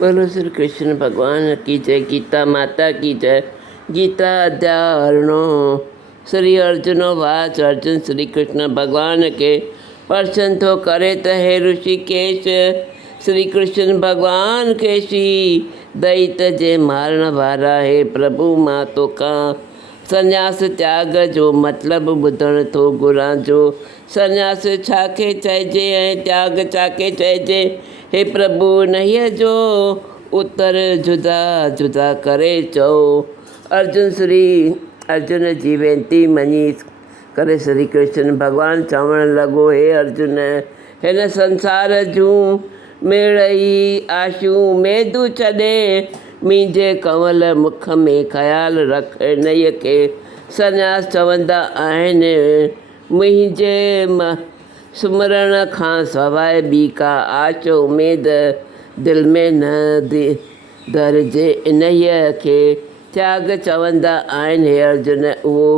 बोलो श्री कृष्ण भगवान की जय। गीता माता की जय। गीता अध्यारणो श्री अर्जुनो वाच। अर्जुन श्री कृष्ण भगवान के प्रश्न तो करे त हे ऋषिकेश। श्री कृष्ण भगवान के श्री दैत जे मारण वारा हे प्रभु मां तो का संन्यास त्याग जो मतलब ॿुधण थो घुरां जो। संन्यास छाखे चइजे ऐं त्याग छाखे चइजे, हे प्रभु नहींअ जो उत्तर जुदा जुदा करे चओ। अर्जुन जी वेनती मञी करे श्री कृष्ण भगवान चवणु लॻो, हे अर्जुन हिन संसार जूं मिड़ई आशूं मेदू छॾे मुंहिंजे कंवल मुख में ख़्यालु रख। नईअ खे संन्यास चवंदा आहिनि। मुंहिंजे सुमरण खां सवाइ ॿी का आश उमेद दिलि में न धरिजे। इन्हीअ खे त्याग चवंदा आहिनि। हे अर्जुन उहो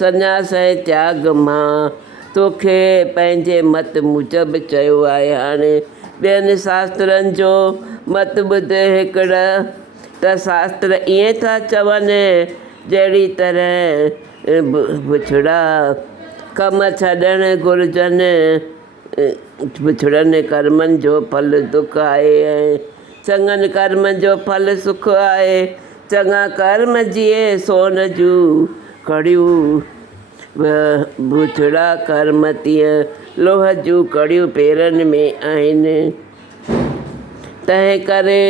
संन्यास ऐं त्याग मां तोखे पंहिंजे मत मूजब चयो आहे। हाणे ॿियनि शास्त्रनि जो मत ॿुध। हिकिड़ा त शास्त्र ईअं था चवनि, जहिड़ी तरह बुछड़ा कम छॾणु घुरिजनि, बुछड़नि कर्मनि जो फल दुख आहे ऐं चङनि कर्मनि जो फल सुख आहे। चङा कर्म जिए सोन जूं कड़ियूं, बुछड़ा कर्म तीअं लोह जूं कड़ियूं पेरनि में आहिनि। तंहिं करे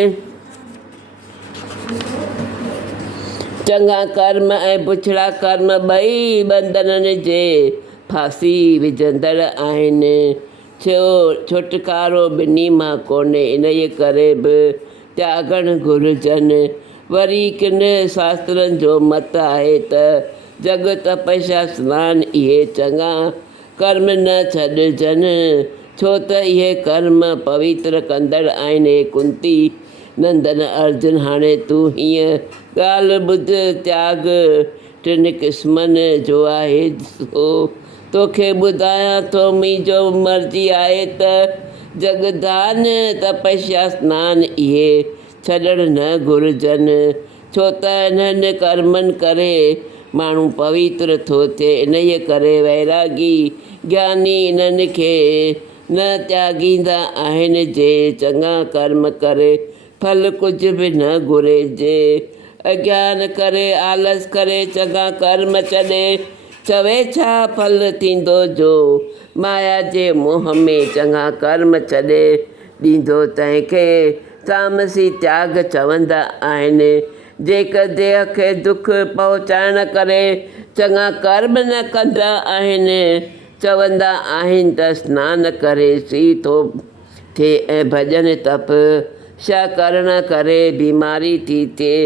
चङा कर्म ऐं बुछड़ा कर्म ॿई बंधननि जे फांसी विझंदड़ आहिनि। छुटकारो ॿिन्ही मां कोन्हे, इन्हीअ करे बि त्यागणु घुरिजनि। वरी किन शास्त्रनि जो मत आहे त जग तपस्या सनानु इहे चङा कर्म न छॾिजनि, छो त इहे कर्म पवित्र कंदड़ आहिनि। हे कुंती नंदन अर्जुन हाणे तूं हीअं ॻाल्हि ॿुध। त्याग टिनि क़िस्मनि जो आहे सो तोखे ॿुधायां थो। मुंहिंजो मर्ज़ी आहे त जगदान तपस्या सनानु इहे छॾणु न घुरिजनि, छो त इन्हनि कर्मनि करे माण्हू पवित्र थो थिए। इन्हीअ करे वैरागी ज्ञानी इन्हनि खे न त्यागींदा आहिनि। जे चङा कर्म करे फल कुझु बि न घुरिजे। अज्ञान करे आलस करे चङा कर्म छॾे चवे छा फल थींदो जो माया जे मोह में चङा कर्म छॾे ॾींदो। तंहिंखे तामसी त्याग चवंदा आहिनि। जेकर देह खे दुख पहुचाइण करे चङा कर्म न कंदा आहिनि, चवंदा आहिनि त सनानु करे सी थो थिए ऐं भॼन तप छा करण करे बीमारी थी थिए।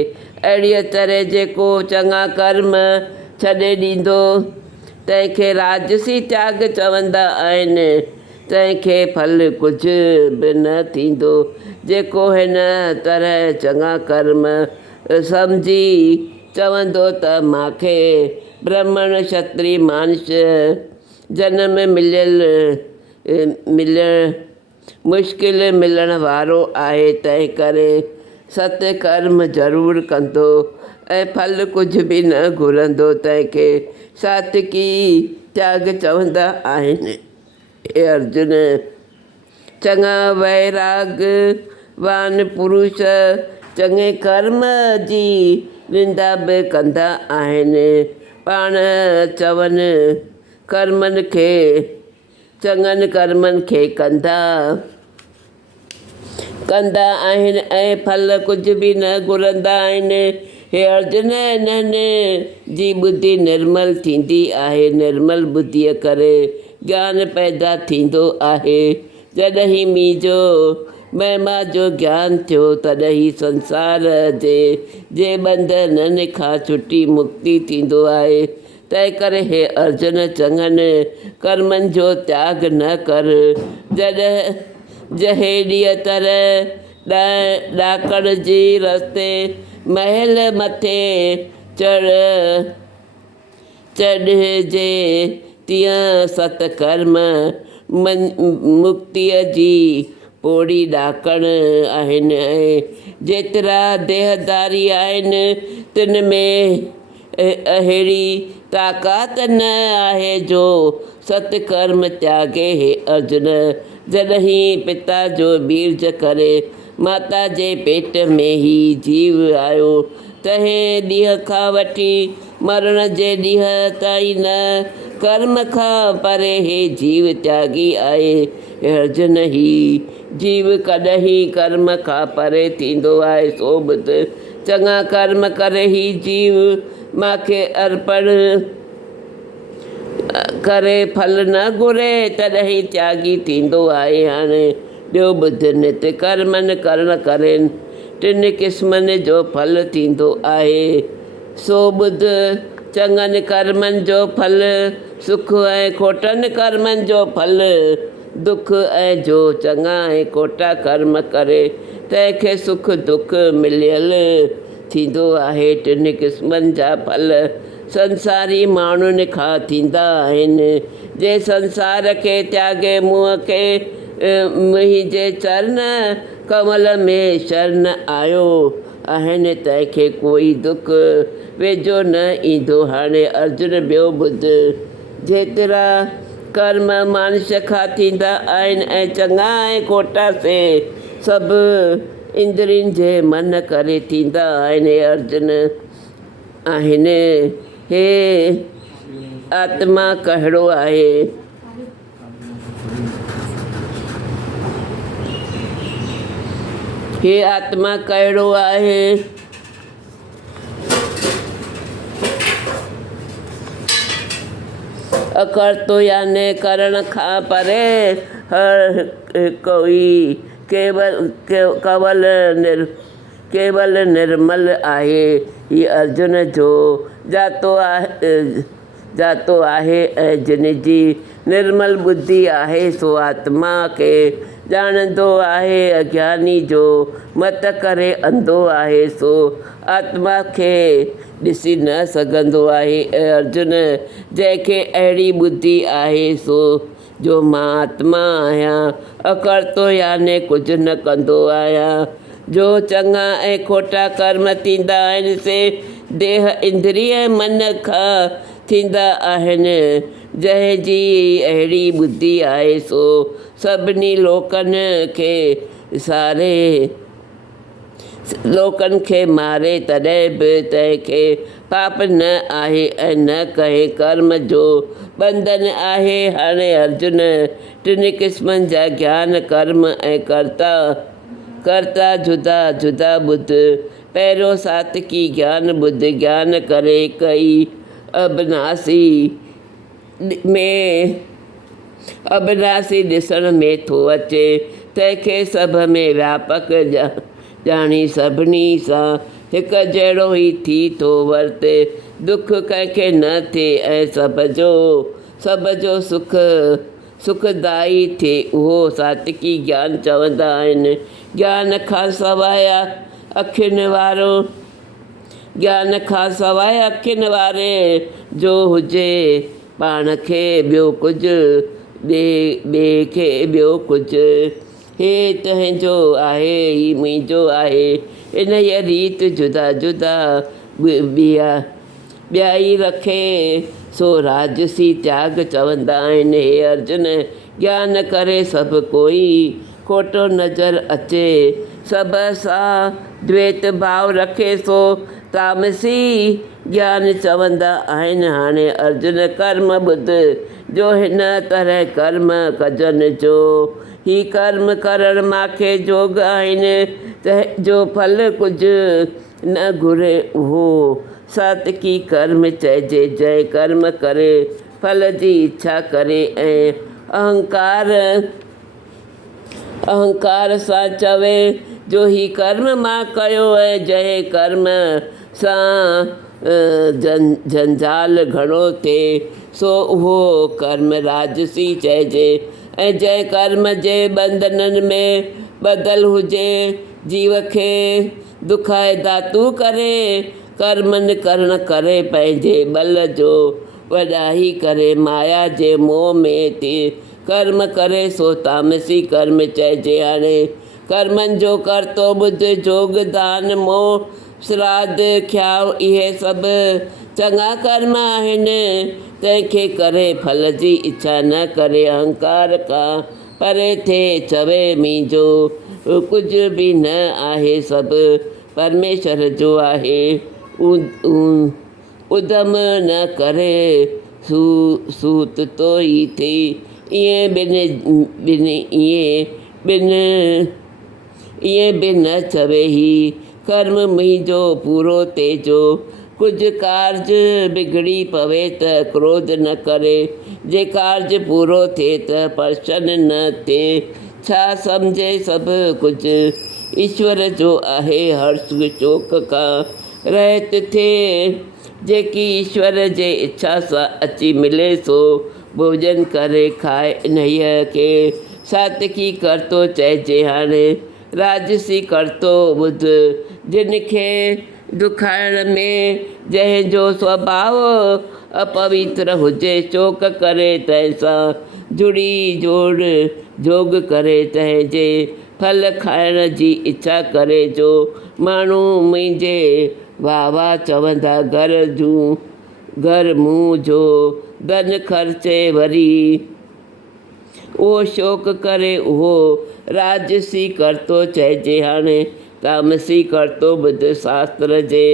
अहिड़ीअ तरह जेको चङा कर्म छॾे ॾींदो तंहिंखे राजसी त्याग चवंदा आहिनि। तंहिंखे फल कुझु बि न थींदो। जेको हिन तरह चङा कर्म सम्झी चवंदो त मूंखे ब्राह्मण क्षत्रिय मानुष जनम मुश्किल मिलण वारो आहे, तंहिं करे सत्य कर्म ज़रूरु कंदो ऐं फल कुझु बि न घुरंदो। तंहिंखे सात्विकी त्याग चवंदा आहिनि। हे अर्जुन चङा वैरागवान पुरुष चङे कर्म जी निंदा बि कंदा आहिनि। पाण चङनि कर्मनि खे कंदा आहिनि ऐं फल कुझु बि न घुरंदा आहिनि। हे अर्जुन इन्हनि जी ॿुधी निर्मल थींदी आहे। निर्मल ॿुधीअ करे ज्ञान पैदा थींदो आहे। जॾहिं मुंहिंजो महिमा जो ज्ञान थियो तॾहिं संसार जे बंधननि खां छुटी मुक्ति थींदो आहे। तंहिं करे हे अर्जुन चङनि कर्मनि जो त्याग न कर। जहेड़ीअ तरह ॾाकण जी रस्ते महल मथे चढ़िजे, तीअं सतकर्म मुक्तिअ जी पोड़ी ॾाकण आहिनि ऐं जेतिरा देहदारी आहिनि तिन में अहिड़ी ताक़त न आहे जो सतकर्म त्यागे हे अर्जुन। जॾहिं पिता जो बीर्ज करे माता जे पेट में ही जीव आयो, तंहिं ॾींहं खां वठी मरण जे ॾींहं ताईं न कर्म खां परे हे जीव त्यागी आहे। हे अर्जुन, ही जीव कॾहिं कर्म खां परे थींदो आहे सो ॿुध। चङा कर्म करे ही जीव मूंखे अर्पण करे फल न घुरे तॾहिं त्यागी थींदो आहे। हाणे ॿियो ॿुध, नित कर्मनि करण करे टिनि क़िस्मनि जो फल थींदो आहे सो ॿुध। चङनि कर्मनि जो फल सुख ऐं खोटनि कर्मनि जो फल दुख ऐं जो चङा ऐं खोटा कर्म करे तंहिंखे सुख दुख मिलियल थींदो आहे। टिनि क़िस्मनि जा फल संसारी माण्हुनि खां थींदा आहिनि। जे संसार खे त्यागे मुंहं खे मुंहिंजे चरण कमल में शरण आयो आहिनि तंहिंखे कोई दुख वेझो न ईंदो। हाणे अर्जुन ॿियो ॿुध, जेतिरा कर्म मनुष्य खां थींदा आहिनि ऐं चङा ऐं खोटा से सभु इंद्रियुनि जे मन करे थींदा आहिनि। हे अर्जुन आहिनि, हे आत्मा कहिड़ो आहे? हे आत्मा कहिड़ो आहे? अकर्तो याने करण खां परे हर कोई केवल निर्मल आहे। ही अर्जुन जो जातो आहे ऐं जिन जी निर्मल बुद्धि आहे सो आत्मा खे ॼाणंदो आहे। अज्ञानी जो मत करे अंधो आहे सो आत्मा खे ॾिसी न सघंदो आहे। अर्जुन, जंहिंखे अहिड़ी बुद्धि आहे सो जो मां आत्मा आहियां, अकर्तो याने कुझु न कंदो आहियां। जो चङा ऐं खोटा कर्म थींदा आहिनि से देह इंद्रिय मन खां थींदा आहिनि। जंहिंजी अहिड़ी बुद्धि आहे सो सभिनी लोकनि खे मारे तॾहिं बि तंहिंखे पाप न आहे ऐं न कंहिं कर्म जो बंधन आहे। हाणे अर्जुन टिनि क़िस्मनि जा ज्ञान कर्म ऐं कर्ता जुदा जुदा ॿुध। पहिरियों सात्विकी ज्ञान ॿुध। ज्ञान करे कई अविनाशी ॾिसण में थो अचे, तंहिंखे सभ में व्यापक ॼाणी सभिनी सां हिकु जहिड़ो ई थी थो वर्ते। दुख कंहिंखे न थिए ऐं सभ जो सुखदाई थिए, उहो सात्विकी ज्ञान चवंदा आहिनि। ज्ञान खां सवाइ अखियुनि वारे जो हुजे पाण खे ॿियो कुझु ॿिए खे ॿियो कुझु। हे तुंहिंजो आहे, ही मुंहिंजो आहे, इन ई रीति जुदा जुदा ॿियाई रखे सो राजसी त्याग चवंदा आहिनि। हे अर्जुन, ज्ञान करे सभु कोई खोटो नज़र अचे, सभ सां द्वैत भाव रखे सो तामसी ज्ञान चवंदा आहिनि। हाणे अर्जुन कर्म ॿुध। जो हिन तरह कर्म कजनि जो ही कर्म करण मूंखे जोग आहिनि, तंहिंजो फल कुझु न घुरे उहो सात्विकी कर्म चइजे। जंहिं कर्म करे फल जी इच्छा करे ऐं अहंकार सां चवे जो ही कर्म मां कयो ऐं जंहिं कर्म सां जंजाल घणो थिए सो उहो कर्म राजसी चइजे। ऐं जंहिं कर्म जे बंधननि में ॿधल हुजे, जीव खे दुखाए दातू करे कर्मनि करण करे पंहिंजे बल जो वॾाई करे माया जे मोह में थी कर्म करे सो तामसी कर्म चइजे हाणे। कर्मनि जो करतो ॿुध जोग दान मोह श्राद्ध ख्याउ इहे सभु चङा कर्म आहिनि। तंहिंखे करे फल जी इच्छा न करे अहंकार खां परे थिए चवे मुंहिंजो कुझु बि न आहे सभु परमेश्वर जो आहे। उधम न करे सूत तो ई थी ईअं बि न चवे ही कर्म मुंहिंजो पूरो तेजो। कुझु कार्ज बिगड़ी पवे त क्रोध न करे जे कार्ज पूरो थिए त प्रसन्न न थिए। छा सम्झे सभु कुझु ईश्वर जो आहे हर्ष शोक खां रहित थिए। जेकी ईश्वर जे इच्छा सां अची मिले सो भोजन करे खाए इन्हीअ खे सात्विकी करतो चइजे हाणे। राजसी करतो ॿुध जिन खे दुखाइण में जंहिंजो स्वभाव अपवित्र हुजे शोक करे तंहिंसां जुड़ी जोग करे तंहिंजे फल खाइण जी इच्छा करे जो माण्हू मुंहिंजे वाह वाह चवंदा घर मूं जो धन ख़र्चे वरी उहो शोक करे उहो राजसी करतो चइजे हाणे। तामसी करतो ॿुध शास्त्र जे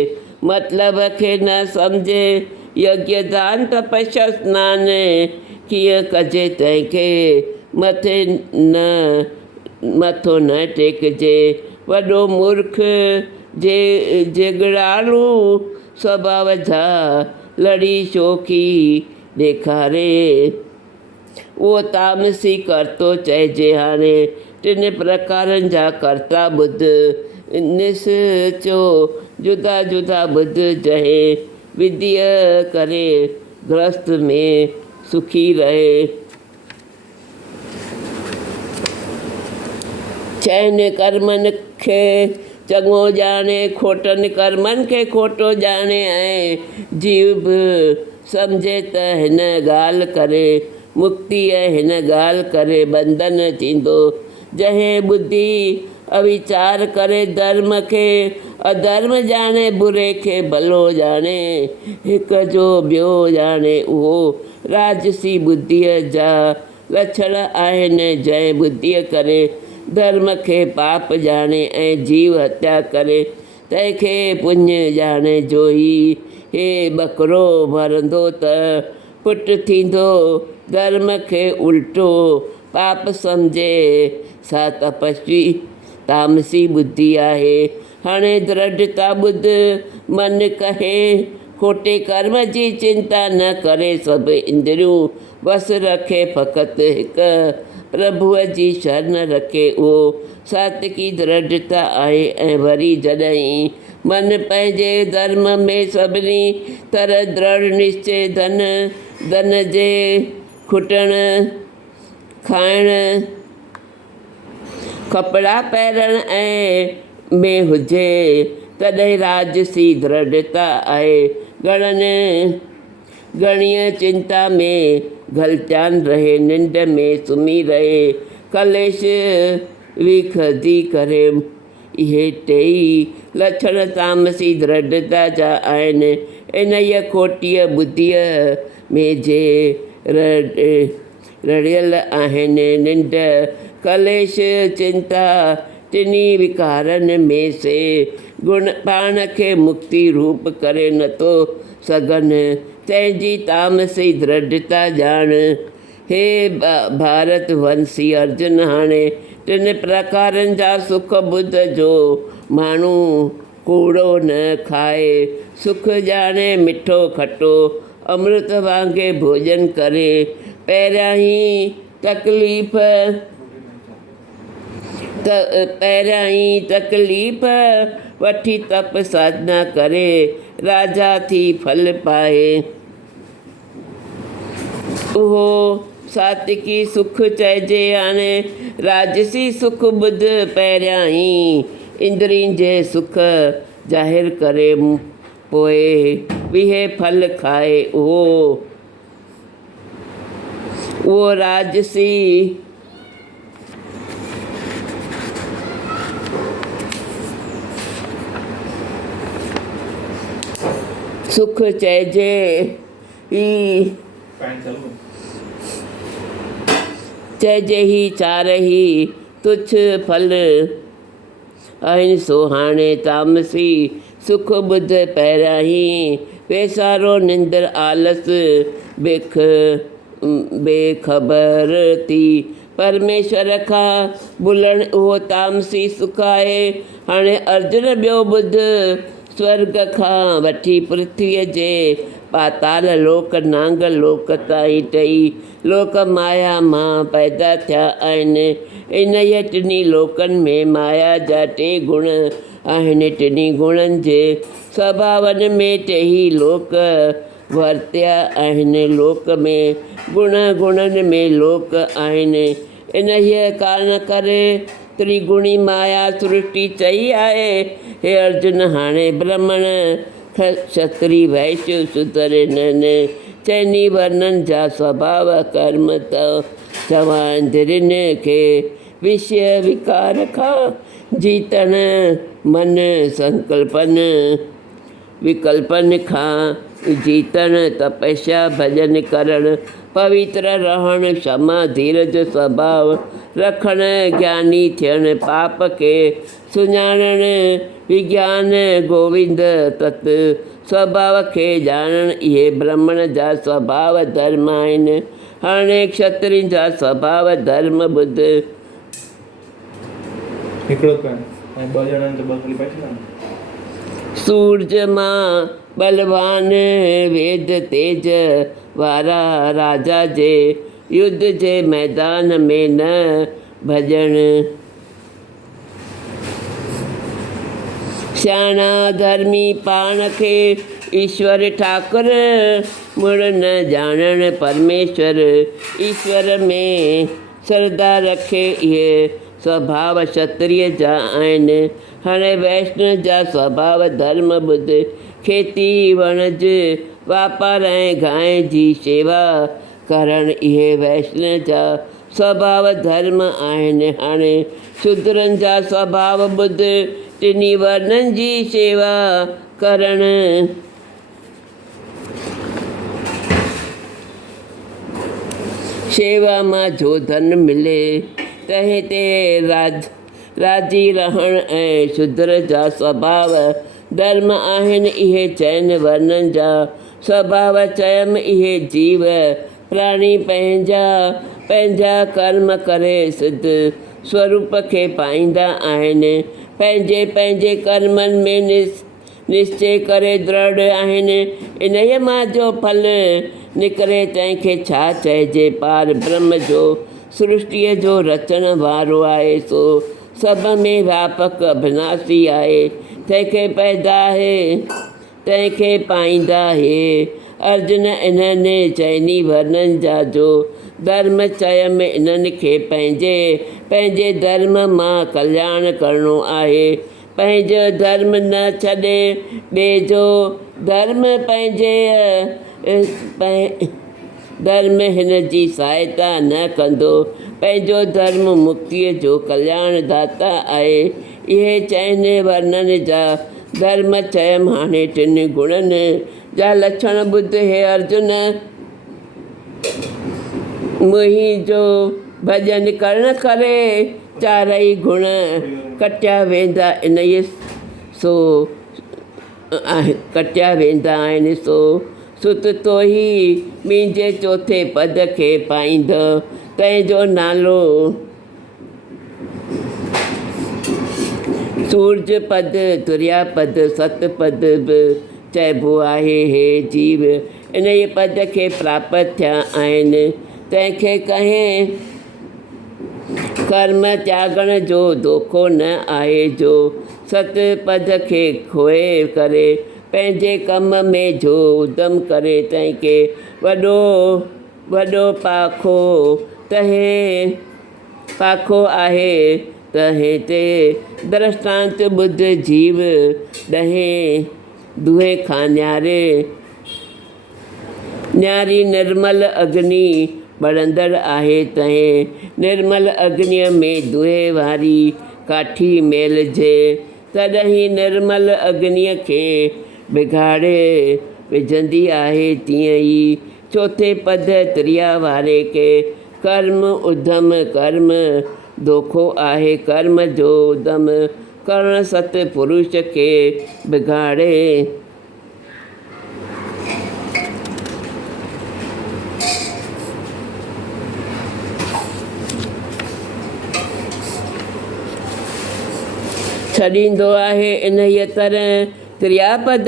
मतिलब खे न सम्झे यज्ञ दान तपस्या स्नान कीअं कजे तंहिंखे मथो न टेकजे। वॾो मूर्ख झगड़ालू स्वभाव जा लड़ी शोखी ॾेखारे उहो तामसी करतो चइजे हाणे। टिनि प्रकारनि जा करता ॿुध निश्चो जुदा जुदा ॿुध जंहिं विधीअ करे गृहस्थ में सुखी रहे। छहनि कर्मनि खे चङो ॼाणे खोटनि कर्मनि खे खोटो ॼाणे ऐं जीव बि सम्झे त हिन ॻाल्हि करे मुक्ति ऐं हिन ॻाल्हि करे बंधन थींदो। जंहिं ॿुधी अविचार करे धर्म खे अधर्म ॼाणे बुरे खे भलो ॼाणे हिक जो ॿियो ॼाणे उहो राजसी ॿुद्धीअ जा लक्षण आहिनि। जंहिं ॿुद्धीअ करे धर्म खे पाप ॼाणे ऐं जीव हत्या करे तंहिंखे पुण्य ॼाणे जो ई हे ॿकरो भरंदो त पुट थींदो। धर्म खे उल्टो पाप सम्झे सा तपस्वी तामसी ॿुधी आहे। हाणे दृढ़ता ॿुध मन कहे खोटे कर्म जी चिंता न करे सभु इंद्रियूं बस रखे फ़क़ति हिकु प्रभुअ जी शरण रखे उहो सात्विकी दृढ़ता आहे। ऐं वरी जॾहिं मन पंहिंजे धर्म में सभिनी तरह दृढ़ निश्चय धन जे खुटण खाइण कपिड़ा पहिरण ऐं में हुजे तॾहिं राजसी दृढ़ता आहे। घणीअ चिंता में घलत्यान रहे निंड में सुम्ही रहे कलेश विखदी करे इहे टेई लक्षण तामसी दृढ़ता जा आहिनि। इन्हीअ खोटीअ ॿुद्धीअ में जे रड़ियल आहिनि निंड कलेश चिंता टिनी विकारनि में से गुण पाण खे मुक्ति रूप करे नथो सघनि तंहिंजी तामसी दृढ़ता ॼाण। हे भारत वंशी अर्जुन हाणे टिनि प्रकारनि जा सुख ॿुध जो माण्हू कूड़ो न खाए सुख ॼाणे मिठो खटो अमृत वांगुरु भोजन करे पहिरियां ई तकलीफ़ वठी तप साधना करे राजा थी फल पाए उहो सात्विकी सुख चइजे। हाणे राजसी सुख ॿुध पहिरियां ई इंद्रियुनि जे सुख ज़ाहिर करे पोइ ॿिए फल खाए वो राजसी सुख चइजे ही चइजे ही चारही तुच्छ फल आहिनि सो हाणे तामसी सुख ॿुध पहिरां वेसारो निंदर आलस बेखबर थी परमेश्वर खां भुलण उहो तामसी सुख आहे। हाणे अर्जुन ॿियो ॿुध स्वर्ग खां वठी पृथ्वीअ जे पाताल लोक नांग लोक ताईं टई लोक माया मां पैदा थिया आहिनि। इन ई टिनी लोकनि में माया जा टे गुण आहिनि। टिनी गुणनि जे स्वभावनि में टेई लोक वर्तिया आहिनि। लोक में गुणनि में लोक आहिनि। इन ई कारण करे त्रिगुणी माया सृष्टि चई आहे। हे अर्जुन हाणे ब्राह्मण क्षत्रिय वैश्य शूद्र इन्हनि चइनी वर्णनि जा स्वभाव कर्म त चवांदिरिन खे विषय विकार खां जीतण मन विकल्पनि खां जीतण तपस्या भजन करण पवित्र रहण क्षमा धीरज स्वभाव रखण ज्ञानी थियण पाप खे सुञाणण विज्ञान गोविंद तत् स्वभाव खे ॼाणण इहे ब्राह्मण जा स्वभाव धर्म आहिनि। हाणे क्षत्रिय जा स्वभाव धर्म ॿुध। सूरज मां बलवान वेद तेज वारा राजा जे युद्ध जे मैदान में न भॼण सियाणा धर्मी पाण खे ईश्वर ठाकुर मुड़ न ॼाणण परमेश्वर ईश्वर में श्रद्धा रखे इहे स्वभाव क्षत्रिय जा आहिनि। हाणे वैष्णव जा स्वभाव धर्म ॿुध। खेती वणज वापार ऐं गांइ जी शेवा करण इहे वैष्णव जा स्वभाव धर्म आहिनि। हाणे शूद्रनि जा स्वभाव ॿुध। टिनी वर्णनि जी शेवा करण शेवा मां जो धन मिले तंहिं ते राजी रहण ऐं शूद्र जा स्वभाव धर्म आहिनि। इहे चइनि वर्णनि जा स्वभाव चयमि इहे जीव प्राणी पंहिंजा कर्म करे सिद्ध स्वरूप खे पाईंदा आहिनि। पंहिंजे कर्मनि में निश्चय करे दृढ़ आहिनि। इन्हीअ मां जो फल निकिरे तंहिंखे छा चइजे। पार ब्रह्म जो सृष्टिअ जो रचण वारो आहे सो सभ में व्यापक अविनाशी आहे। तंहिंखे पैदा आहे तंहिंखे पाईंदा आहे। अर्जुन इन्हनि चइनी वर्णनि जा जो धर्म चयमि इन्हनि खे पंहिंजे धर्म मां कल्याण करिणो आहे। पंहिंजो धर्म न छॾे ॿिए जो धर्म धर्म हिन जी सहायता न कंदो। पंहिंजो धर्म मुक्तिअ जो कल्याण दाता आहे। इहे चइनि वर्णनि जा धर्म चयमि। हाणे टिनि गुणनि जा लक्षण ॿुध। हे अर्जुन मुंहिंजो भॼन करण करे चारई गुण कटिया वेंदा आहिनि सो सुत तो ई मुंहिंजे चौथे पद खे पाईंदो। तंहिंजो नालो सूरज पद तुरिया पद सत पद बि चइबो आहे। हे जीव इन ई पद खे प्राप्त थिया आहिनि। तंहिंखे कंहिं कर्म त्यागण जो दोखो न आहे। जो सत पद खे खोए करे पंहिंजे कम में जो उधम करे तंहिंखे वॾो पाखो आहे। तंहिं ते दृष्टांत ॿुध जीव दुहे खां न्यारी निर्मल अग्नि बढ़ंदड़ आहे तहें निर्मल अग्नीअ में दुहे वारी काठी मेलजे तॾहिं निर्मल अग्नीअ खे बिगाड़े विझंदी आहे तीअं ई चौथे पद त्रिया वारे के कर्म उधम कर्म दोखो आहे कर्म जो उधम करण सतपुरुष खे बिगाड़े। छॾींदो आहे इन ई तरह त्रिया पद